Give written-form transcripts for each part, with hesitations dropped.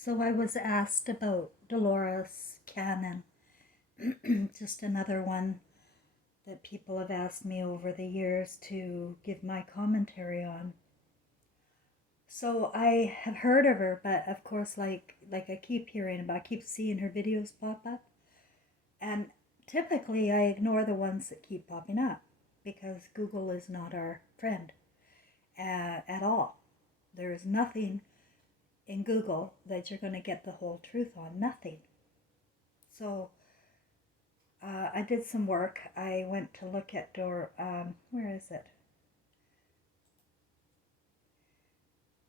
So I was asked about Dolores Cannon, just another one that people have asked me over the years to give my commentary on. So I have heard of her, but of course, like I keep hearing about, I keep seeing her videos pop up, and typically I ignore the ones that keep popping up because Google is not our friend at all. There is nothing in Google that you're going to get the whole truth on. Nothing. So I did some work. I went to look at where is it?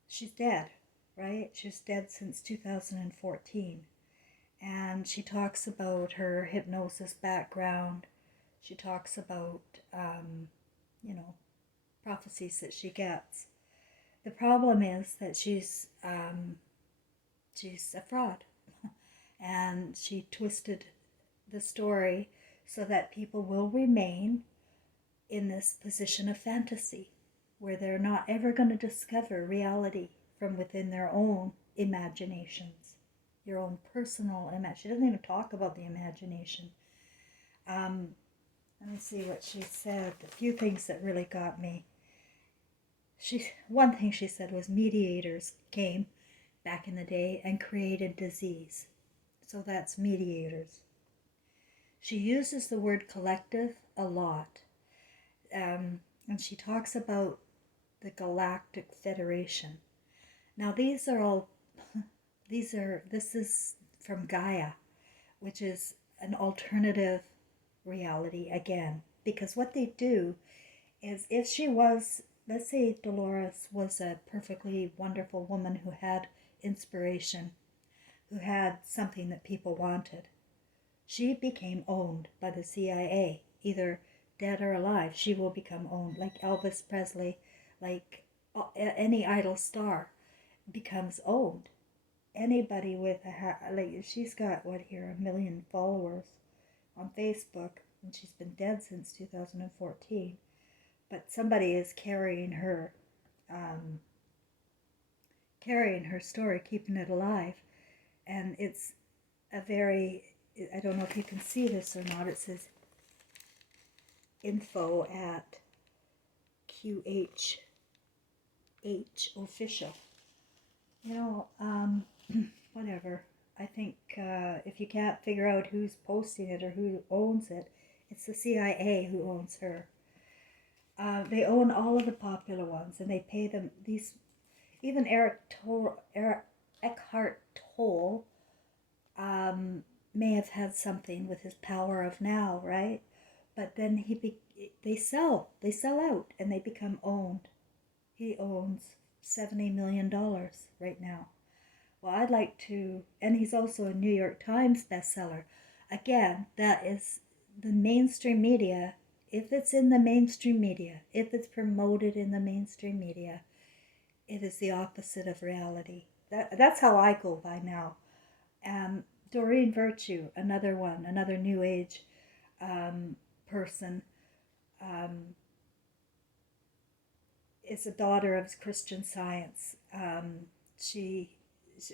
She's dead, right? She's dead since 2014. And she talks about her hypnosis background. She talks about, you know, prophecies that she gets. The problem is that she's a fraud, and she twisted the story so that people will remain in this position of fantasy where they're not ever going to discover reality from within their own imaginations, your own personal image. She doesn't even talk about the imagination. Um, Let me see what she said. A few things that really got me. One thing she said was mediators came back in the day and created disease. So that's mediators. She uses the word collective a lot. And she talks about the Galactic Federation. Now this is from Gaia, which is an alternative reality again. Because what they do is if she was, let's say Dolores was a perfectly wonderful woman who had inspiration, who had something that people wanted, she became owned by the CIA, either dead or alive. She will become owned, like Elvis Presley, like any idol star becomes owned. Anybody with like she's got what here 1 million followers on Facebook, and she's been dead since 2014. But somebody is carrying her story, keeping it alive, and it's a very, I don't know if you can see this or not. It says info at QHH official. You know, whatever. I think if you can't figure out who's posting it or who owns it, it's the CIA who owns her. They own all of the popular ones, and they pay them these. Even Eric Eckhart Tolle may have had something with his power of now, right? But then they sell out, and they become owned. He owns $70 million right now. Well, I'd like to, and he's also a New York Times bestseller. Again, that is the mainstream media. If it's in the mainstream media, if it's promoted in the mainstream media, it is the opposite of reality. That's how I go by now. Doreen Virtue, another one, another New Age person, is a daughter of Christian Science. She's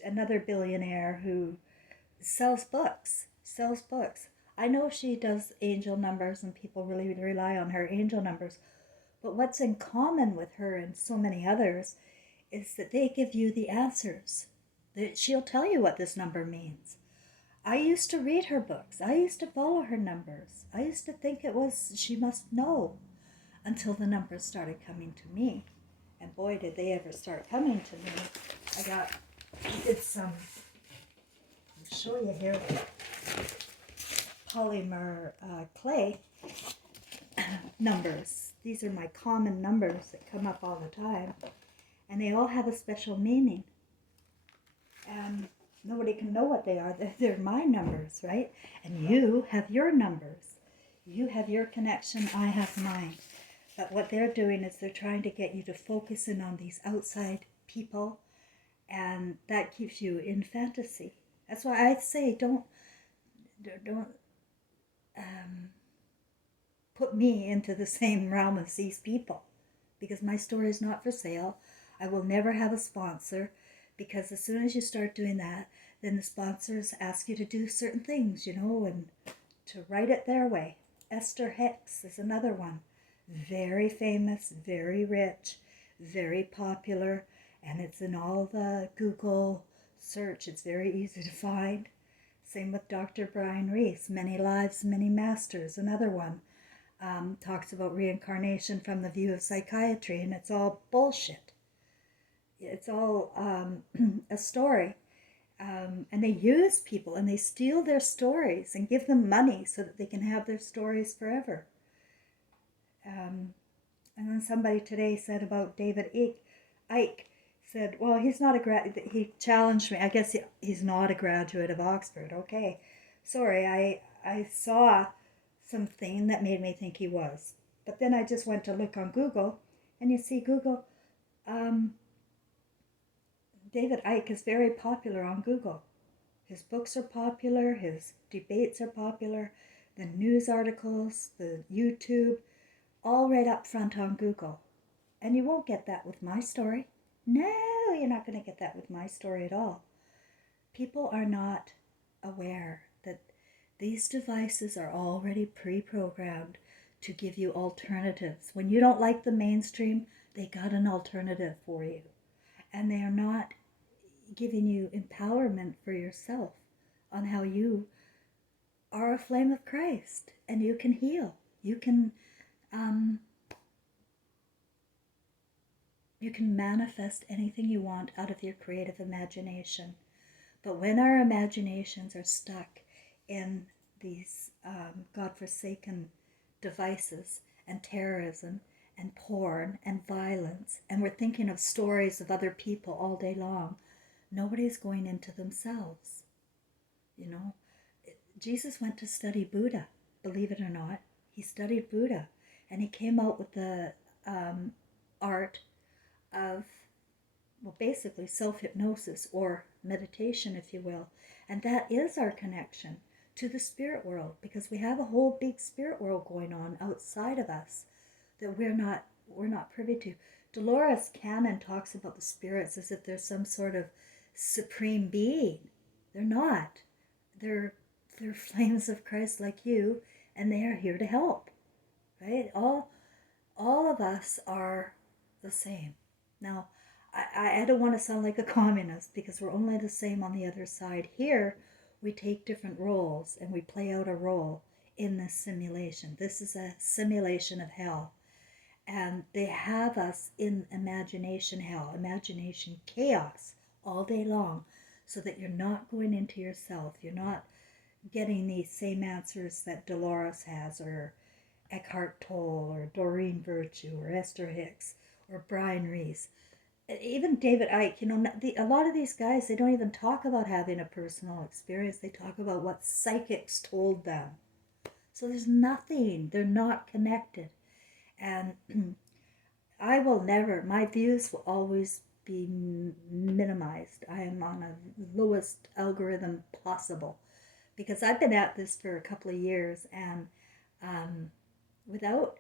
another billionaire who sells books. I know she does angel numbers, and people really rely on her angel numbers. But what's in common with her and so many others is that they give you the answers. She'll tell you what this number means. I used to read her books. I used to follow her numbers. I used to think it was she must know, until the numbers started coming to me. And boy, did they ever start coming to me. I did some, I'll show you here, polymer clay numbers. These are my common numbers that come up all the time. And they all have a special meaning. And nobody can know what they are. They're my numbers, right? And you have your numbers. You have your connection, I have mine. But what they're doing is they're trying to get you to focus in on these outside people, and that keeps you in fantasy. That's why I say don't put me into the same realm as these people, because my story is not for sale. I will never have a sponsor. because as soon as you start doing that, then the sponsors ask you to do certain things, and to write it their way. Esther Hicks is another one. Very famous, very rich, very popular, and it's in all the Google search. It's very easy to find. Same with Dr. Brian Reese, Many Lives, Many Masters, another one. Talks about reincarnation from the view of psychiatry, and it's all bullshit. It's all a story. And they use people and they steal their stories and give them money so that they can have their stories forever. And then somebody today said about David Icke said, well, he's not he challenged me. I guess he's not a graduate of Oxford. Okay. Sorry, I saw something that made me think he was. But then I just went to look on Google, and you see Google, David Icke is very popular on Google. His books are popular, his debates are popular, the news articles, the YouTube, all right up front on Google. And you won't get that with my story. No, you're not going to get that with my story at all. People are not aware that these devices are already pre-programmed to give you alternatives. When you don't like the mainstream, they got an alternative for you. And they are not giving you empowerment for yourself on how you are a flame of Christ and you can heal. You can manifest anything you want out of your creative imagination. But when our imaginations are stuck in these godforsaken devices and terrorism and porn and violence, and we're thinking of stories of other people all day long, nobody's going into themselves. Jesus went to study Buddha, believe it or not. He studied Buddha, and he came out with the art of, basically self-hypnosis or meditation, if you will. And that is our connection to the spirit world, because we have a whole big spirit world going on outside of us that we're not privy to. Dolores Cannon talks about the spirits as if they're some sort of supreme being. They're not. They're flames of Christ like you, and they are here to help. Right? All of us are the same. Now, I don't want to sound like a communist, because we're only the same on the other side. Here, we take different roles and we play out a role in this simulation. This is a simulation of hell. And they have us in imagination hell, imagination chaos all day long, so that you're not going into yourself. You're not getting these same answers that Dolores has, or Eckhart Tolle, or Doreen Virtue, or Esther Hicks, or Brian Reese. Even David Icke, a lot of these guys, they don't even talk about having a personal experience. They talk about what psychics told them. So there's nothing. They're not connected. And I will never, my views will always be minimized. I am on a lowest algorithm possible, because I've been at this for a couple of years, and without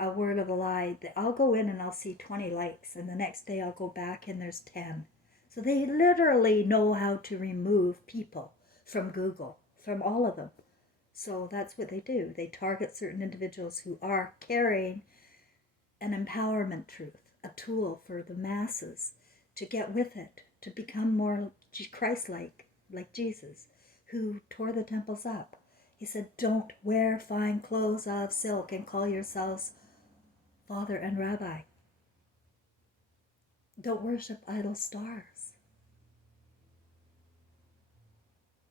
a word of a lie, I'll go in and I'll see 20 likes, and the next day I'll go back and there's 10. So they literally know how to remove people from Google, from all of them. So that's what they do. They target certain individuals who are carrying an empowerment truth, a tool for the masses to get with it, to become more Christ-like, like Jesus, who tore the temples up. He said, don't wear fine clothes of silk and call yourselves Father and Rabbi. Don't worship idol stars.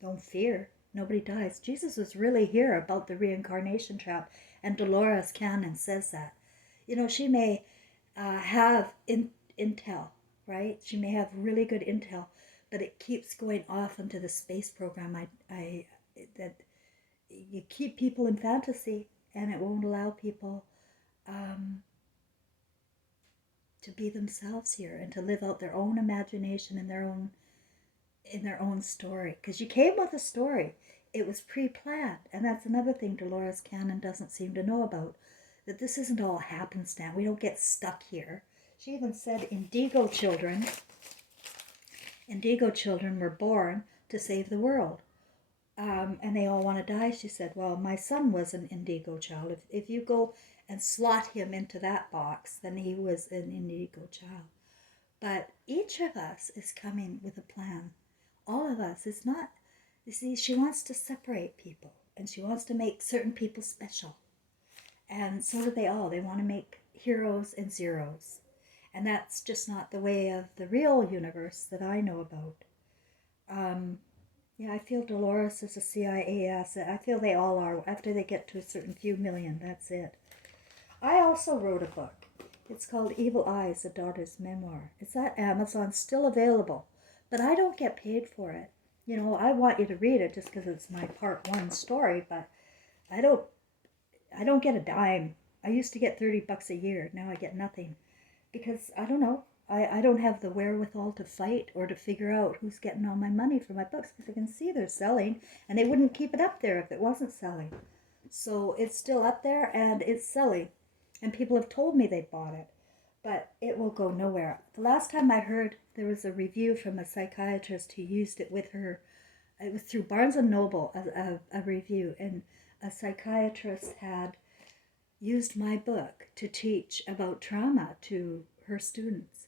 Don't fear. Nobody dies. Jesus was really here about the reincarnation trap, and Dolores Cannon says that. She may have intel, right? She may have really good intel, but it keeps going off into the space program. That you keep people in fantasy, and it won't allow people to be themselves here and to live out their own imagination and in their own story. Because you came with a story. It was pre-planned. And that's another thing Dolores Cannon doesn't seem to know about, that this isn't all happenstance. We don't get stuck here. She even said Indigo Children, indigo children were born to save the world. And they all want to die. She said, well, my son was an indigo child. If you go and slot him into that box, then he was an indigo child. But each of us is coming with a plan. All of us. It's not, you see, she wants to separate people and she wants to make certain people special. And so do they all. They want to make heroes and zeros. And that's just not the way of the real universe that I know about. Um, yeah, I feel Dolores is a CIA asset. I feel they all are. After they get to a certain few million, that's it. I also wrote a book. It's called Evil Eyes, A Daughter's Memoir. It's at Amazon, still available. But I don't get paid for it. You know, I want you to read it just because it's my part one story, but I don't I don't get a dime. I used to get $30 a year. Now I get nothing. Because I don't know. I don't have the wherewithal to fight or to figure out who's getting all my money for my books because I can see they're selling and they wouldn't keep it up there if it wasn't selling. So it's still up there and it's selling. And people have told me they bought it. But it will go nowhere. The last time I heard, there was a review from a psychiatrist who used it with her. It was through Barnes and Noble, a review. And a psychiatrist had used my book to teach about trauma to her students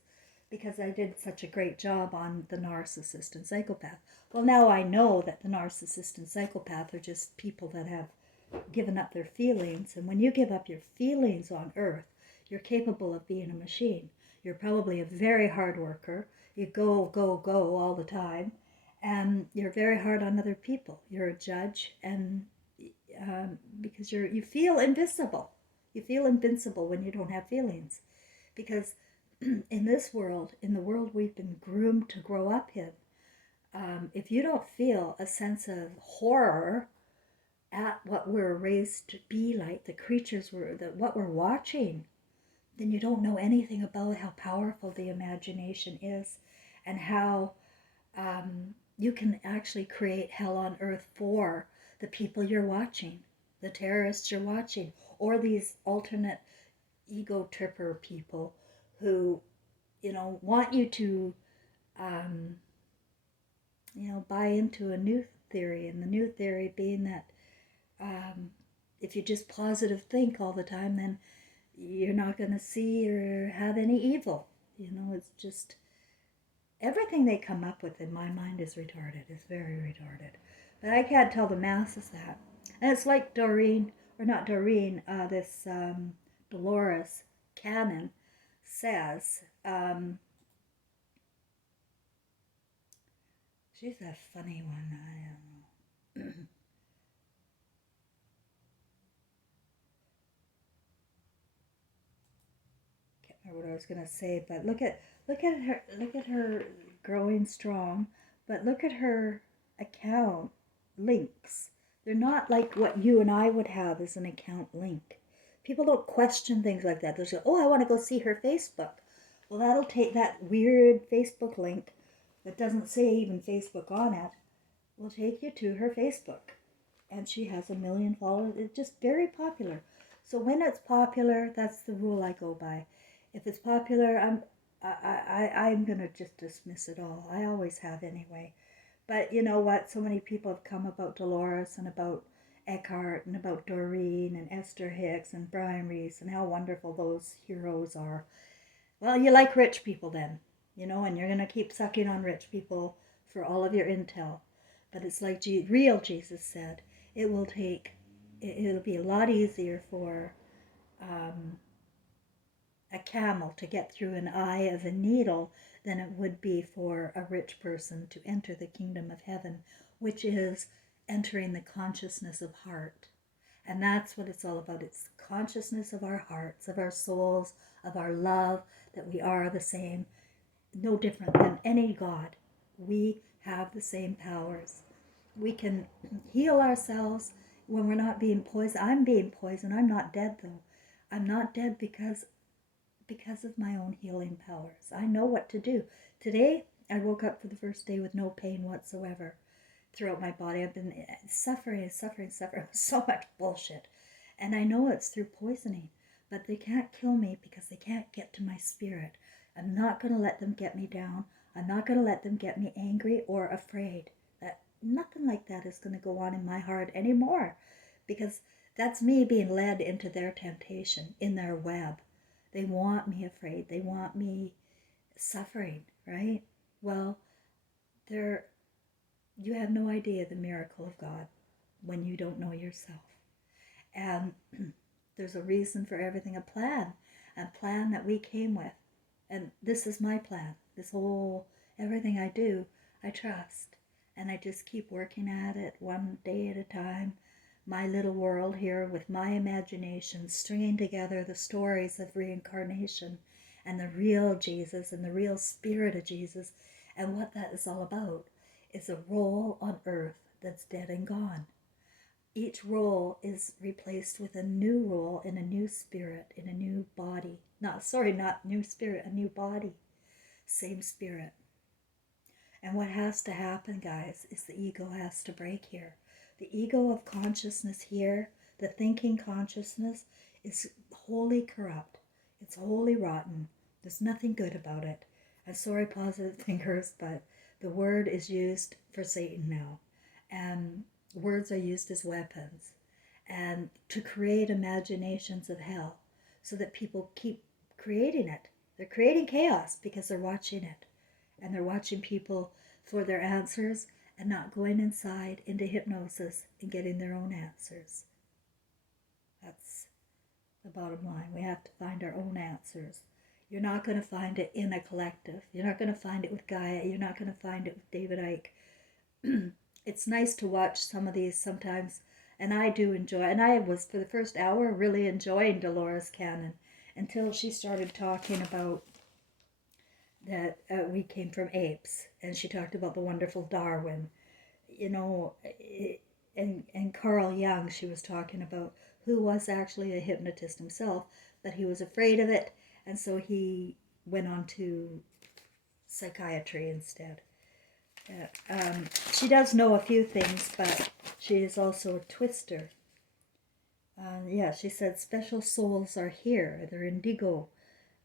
because I did such a great job on the narcissist and psychopath. Well, now I know that the narcissist and psychopath are just people that have given up their feelings. And when you give up your feelings on earth, you're capable of being a machine. You're probably a very hard worker. You go, go, go all the time. And you're very hard on other people. You're a judge, and because you feel invisible. You feel invincible when you don't have feelings. Because in this world, in the world we've been groomed to grow up in, if you don't feel a sense of horror at what we're raised to be like, the creatures what we're watching, then you don't know anything about how powerful the imagination is and how you can actually create hell on earth for the people you're watching, the terrorists you're watching, or these alternate ego tripper people who, want you to, um, buy into a new theory. And the new theory being that um, if you just positive think all the time, then you're not going to see or have any evil. It's just everything they come up with in my mind is retarded. It's very retarded. But I can't tell the masses that. And it's like Doreen, or not Doreen, this Dolores Cannon says. She's a funny one. I don't know. Can't remember what I was gonna say, but look at her growing strong. But look at her account links. They're not like what you and I would have as an account link. People don't question things like that. They'll say, "Oh, I want to go see her Facebook." Well, that'll take that weird Facebook link that doesn't say even Facebook on it. Will take you to her Facebook, and she has 1 million followers. It's just very popular. So when it's popular, that's the rule I go by. If it's popular, I'm gonna just dismiss it all. I always have anyway. But you know what? So many people have come about Dolores and about Eckhart and about Doreen and Esther Hicks and Brian Reese and how wonderful those heroes are. Well, you like rich people then, and you're gonna keep sucking on rich people for all of your intel. But it's like real Jesus said, it'll be a lot easier for um, a camel to get through an eye of a needle than it would be for a rich person to enter the kingdom of heaven, which is entering the consciousness of heart. And that's what it's all about. It's consciousness of our hearts, of our souls, of our love, that we are the same, no different than any God. We have the same powers. We can heal ourselves when we're not being poisoned. I'm being poisoned. I'm not dead though. I'm not dead because of my own healing powers. I know what to do. Today, I woke up for the first day with no pain whatsoever throughout my body. I've been suffering so much bullshit. And I know it's through poisoning, but they can't kill me because they can't get to my spirit. I'm not going to let them get me down. I'm not going to let them get me angry or afraid. That nothing like that is going to go on in my heart anymore, because that's me being led into their temptation, in their web. They want me afraid. They want me suffering, right? Well, there you have no idea the miracle of God when you don't know yourself. And there's a reason for everything, a plan that we came with. And this is my plan. This whole, everything I do, I trust. And I just keep working at it one day at a time. My little world here with my imagination, stringing together the stories of reincarnation and the real Jesus and the real spirit of Jesus. And what that is all about is a role on earth that's dead and gone. Each role is replaced with a new role in a new spirit, in a new body. Not new spirit, a new body. Same spirit. And what has to happen, guys, is the ego has to break here. The ego of consciousness here, the thinking consciousness, is wholly corrupt. It's wholly rotten. There's nothing good about it. I'm sorry, positive thinkers, but the word is used for Satan now. And words are used as weapons. And to create imaginations of hell so that people keep creating it. They're creating chaos because they're watching it. And they're watching people for their answers and not going inside into hypnosis and getting their own answers. That's the bottom line. We have to find our own answers. You're not going to find it in a collective. You're not going to find it with Gaia. You're not going to find it with David Icke. It's nice to watch some of these sometimes, and I do enjoy. And I was, for the first hour, really enjoying Dolores Cannon until she started talking about that we came from apes, and she talked about the wonderful Darwin, and Carl Jung. She was talking about, who was actually a hypnotist himself, but he was afraid of it, and so he went on to psychiatry instead. She does know a few things, but she is also a twister. She said special souls are here. They're indigo,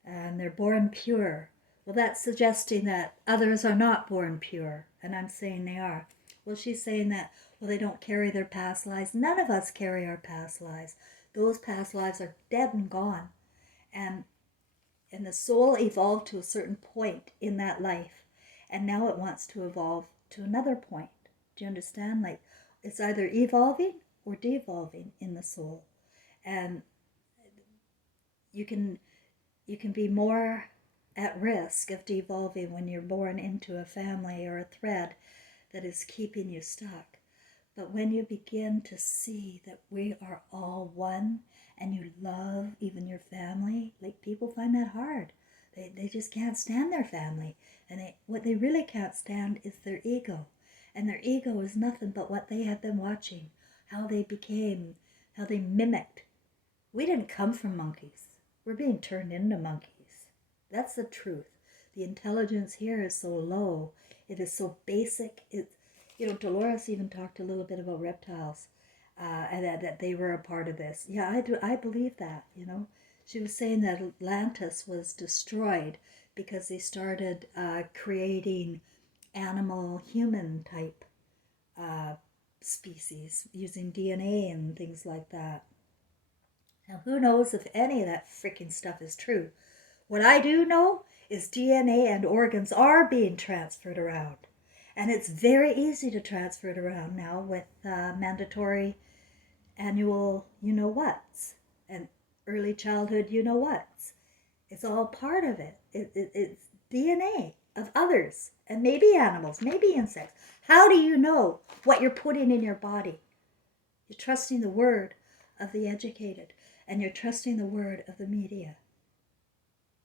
and they're born pure. Well, that's suggesting that others are not born pure, and I'm saying they are. Well, she's saying that, well, they don't carry their past lives. None of us carry our past lives. Those past lives are dead and gone. And the soul evolved to a certain point in that life, and now it wants to evolve to another point. Do you understand? Like, it's either evolving or devolving in the soul. And you can be more at risk of devolving when you're born into a family or a thread that is keeping you stuck. But when you begin to see that we are all one, and you love even your family, like, people find that hard. They just can't stand their family. And what they really can't stand is their ego. And their ego is nothing but what they have been watching, how they became, how they mimicked. We didn't come from monkeys. We're being turned into monkeys. That's the truth. The intelligence here is so low. It is so basic. Dolores even talked a little bit about reptiles, and that they were a part of this. Yeah, I do. I believe that. She was saying that Atlantis was destroyed because they started creating animal-human type species using DNA and things like that. Now, who knows if any of that freaking stuff is true? What I do know is DNA and organs are being transferred around. And it's very easy to transfer it around now with mandatory annual you-know-whats and early childhood you-know-whats. It's all part of it. It's DNA of others, and maybe animals, maybe insects. How do you know what you're putting in your body? You're trusting the word of the educated, and you're trusting the word of the media.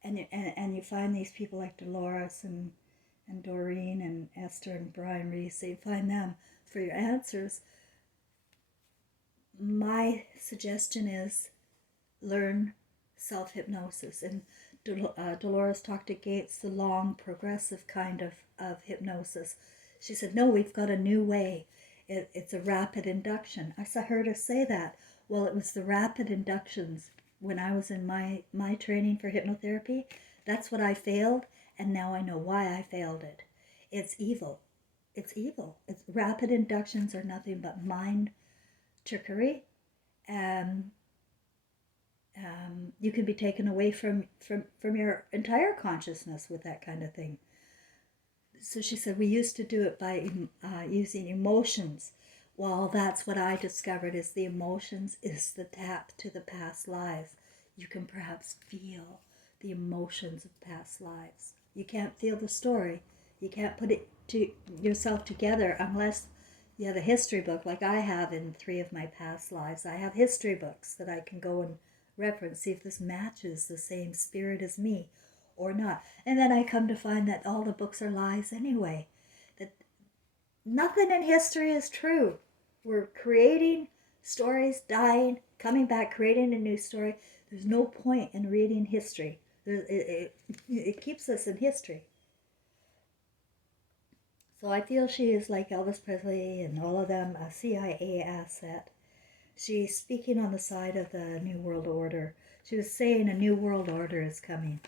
And you find these people like Dolores and Doreen and Esther and Brian Reese, you find them for your answers. My suggestion is learn self-hypnosis. And Dolores talked against the long, progressive kind of hypnosis. She said, no, we've got a new way. It's a rapid induction. I heard her say that. Well, it was the rapid inductions when I was in my training for hypnotherapy. That's what I failed, and now I know why I failed it. It's evil. It's evil. It's rapid inductions are nothing but mind trickery, and you can be taken away from your entire consciousness with that kind of thing. So she said we used to do it by using emotions. Well, that's what I discovered is the emotions is the tap to the past lives. You can perhaps feel the emotions of past lives. You can't feel the story. You can't put it to yourself together unless you have a history book like I have in 3 of my past lives. I have history books that I can go and reference, see if this matches the same spirit as me or not. And then I come to find that all the books are lies anyway. That nothing in history is true. We're creating stories, dying, coming back, creating a new story. There's no point in reading history. It keeps us in history. So I feel she is like Elvis Presley and all of them, a CIA asset. She's speaking on the side of the New World Order. She was saying a New World Order is coming.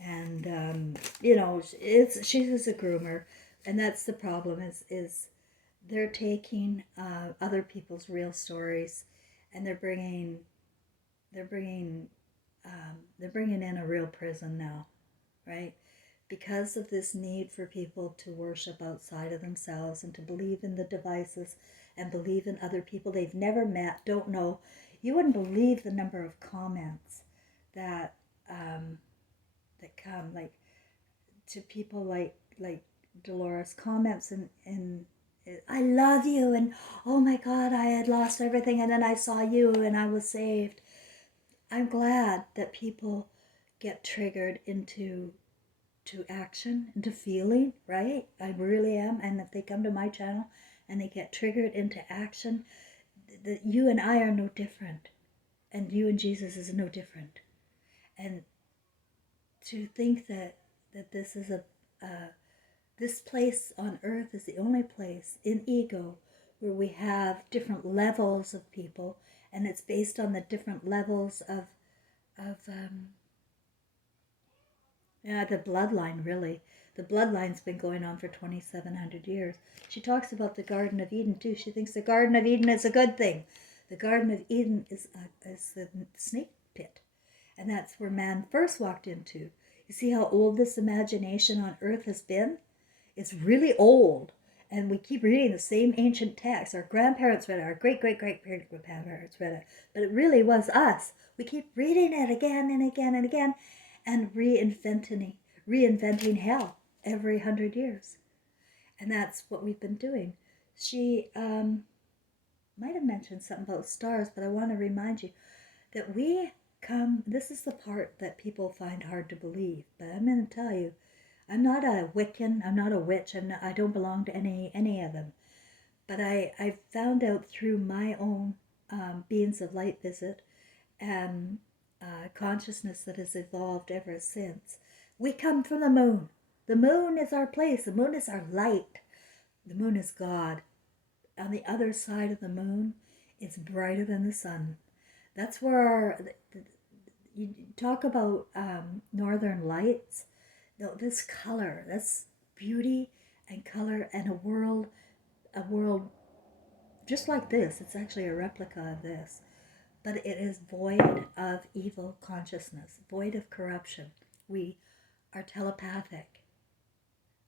And she's a groomer, and that's the problem is they're taking other people's real stories, and they're bringing in a real prison now, right? Because of this need for people to worship outside of themselves and to believe in the devices and believe in other people they've never met, don't know. You wouldn't believe the number of comments that come, like, to people like Dolores, comments and I love you, and oh my God, I had lost everything and then I saw you and I was saved. I'm glad that people get triggered into action, into feeling, right? I really am. And if they come to my channel and they get triggered into action, that you and I are no different, and you and Jesus is no different. And to think that this is this place on earth is the only place in ego where we have different levels of people, and it's based on the different levels of the bloodline, really. The bloodline's been going on for 2,700 years. She talks about the Garden of Eden too. She thinks the Garden of Eden is a good thing. The Garden of Eden is the snake pit, and that's where man first walked into. You see how old this imagination on earth has been? It's really old, and we keep reading the same ancient texts. Our grandparents read it, our great-great-great-grandparents read it, but it really was us. We keep reading it again and again and again, and reinventing hell every 100 years. And that's what we've been doing. She might have mentioned something about stars, but I want to remind you that this is the part that people find hard to believe, but I'm going to tell you, I'm not a Wiccan, I'm not a witch, I don't belong to any of them. But I found out through my own beings of light visit and consciousness that has evolved ever since. We come from the moon. The moon is our place. The moon is our light. The moon is God. On the other side of the moon, it's brighter than the sun. That's where you talk about northern lights. This color, this beauty and color, and a world just like this. It's actually a replica of this, but it is void of evil consciousness, void of corruption. We are telepathic.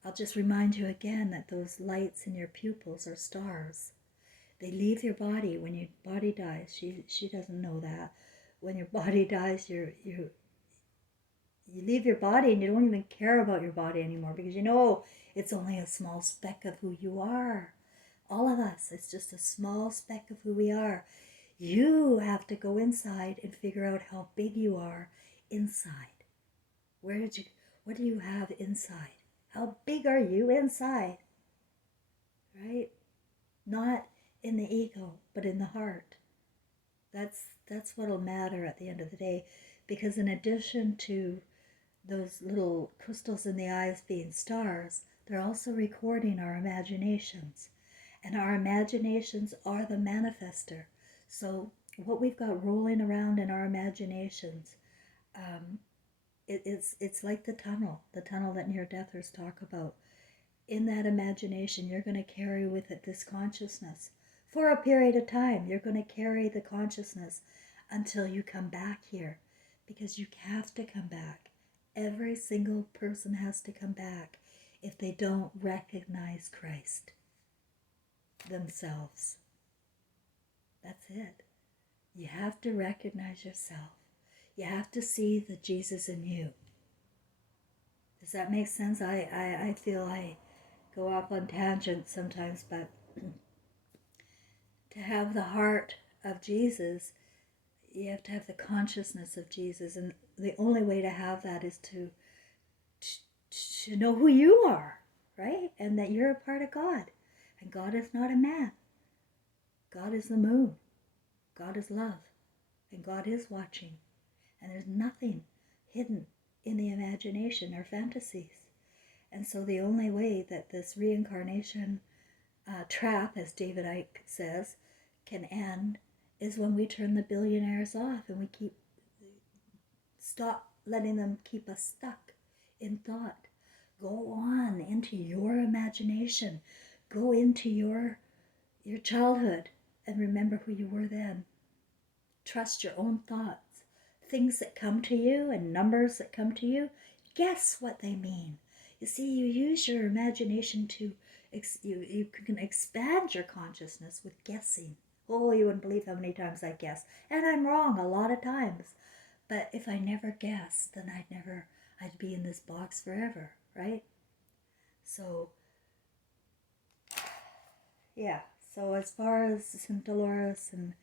I'll just remind you again that those lights in your pupils are stars. They leave your body when your body dies. She doesn't know that. When your body dies, you leave your body and you don't even care about your body anymore, because you know it's only a small speck of who you are. All of us, it's just a small speck of who we are. You have to go inside and figure out how big you are inside. What do you have inside? How big are you inside? Right? Not in the ego, but in the heart. That's what'll matter at the end of the day, because in addition to those little crystals in the eyes being stars, they're also recording our imaginations. And our imaginations are the manifester. So what we've got rolling around in our imaginations it's like the tunnel that near-deathers talk about. In that imagination, you're going to carry with it this consciousness. For a period of time, you're going to carry the consciousness until you come back here, because you have to come back. Every single person has to come back if they don't recognize Christ themselves. That's it. You have to recognize yourself. You have to see the Jesus in you. Does that make sense? I feel I go off on tangents sometimes, but to have the heart of Jesus, you have to have the consciousness of Jesus. And the only way to have that is to know who you are, right? And that you're a part of God. And God is not a man. God is the moon. God is love. And God is watching. And there's nothing hidden in the imagination or fantasies. And so the only way that this reincarnation trap, as David Icke says, can end is when we turn the billionaires off and we stop letting them keep us stuck in thought. Go on into your imagination. Go into your childhood and remember who you were then. Trust your own thoughts. Things that come to you and numbers that come to you, guess what they mean. You see, you use your imagination to, you can expand your consciousness with guessing. Oh, you wouldn't believe how many times I guess. And I'm wrong a lot of times. But if I never guessed, then I'd be in this box forever, right? So, yeah. So as far as St. Dolores and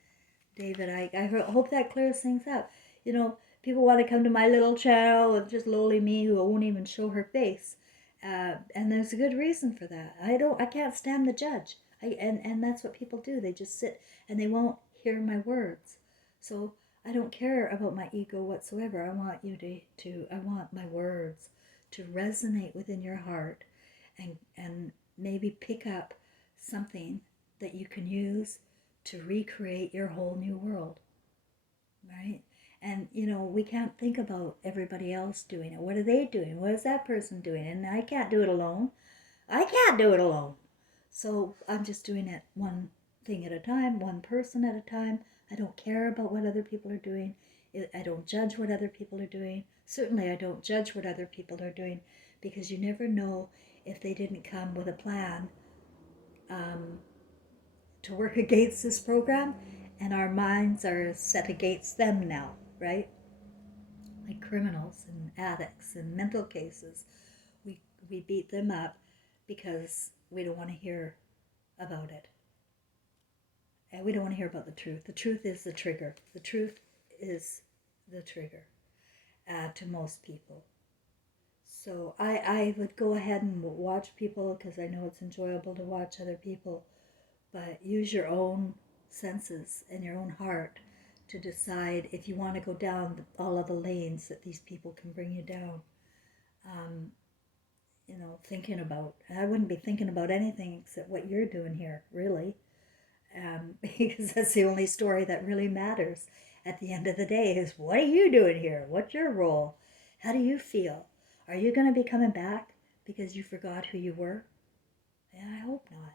David, I hope that clears things up. You know, people want to come to my little channel with just lowly me who won't even show her face. And there's a good reason for that. I can't stand the judge. And that's what people do. They just sit and they won't hear my words. So I don't care about my ego whatsoever. I want you I want my words to resonate within your heart and maybe pick up something that you can use to recreate your whole new world, right? And, you know, we can't think about everybody else doing it. What are they doing? What is that person doing? And I can't do it alone. I can't do it alone. So I'm just doing it one thing at a time, one person at a time. I don't care about what other people are doing. I don't judge what other people are doing. Certainly I don't judge what other people are doing, because you never know if they didn't come with a plan to work against this program, and our minds are set against them now, right? Like criminals and addicts and mental cases. We beat them up because we don't want to hear about it. And we don't want to hear about the truth. The truth is the trigger. The truth is the trigger to most people. So I would go ahead and watch people because I know it's enjoyable to watch other people, but use your own senses and your own heart to decide if you want to go down all of the lanes that these people can bring you down. You know, thinking about, I wouldn't be thinking about anything except what you're doing here, really. Because that's the only story that really matters at the end of the day is, what are you doing here? What's your role? How do you feel? Are you going to be coming back because you forgot who you were? Yeah, I hope not.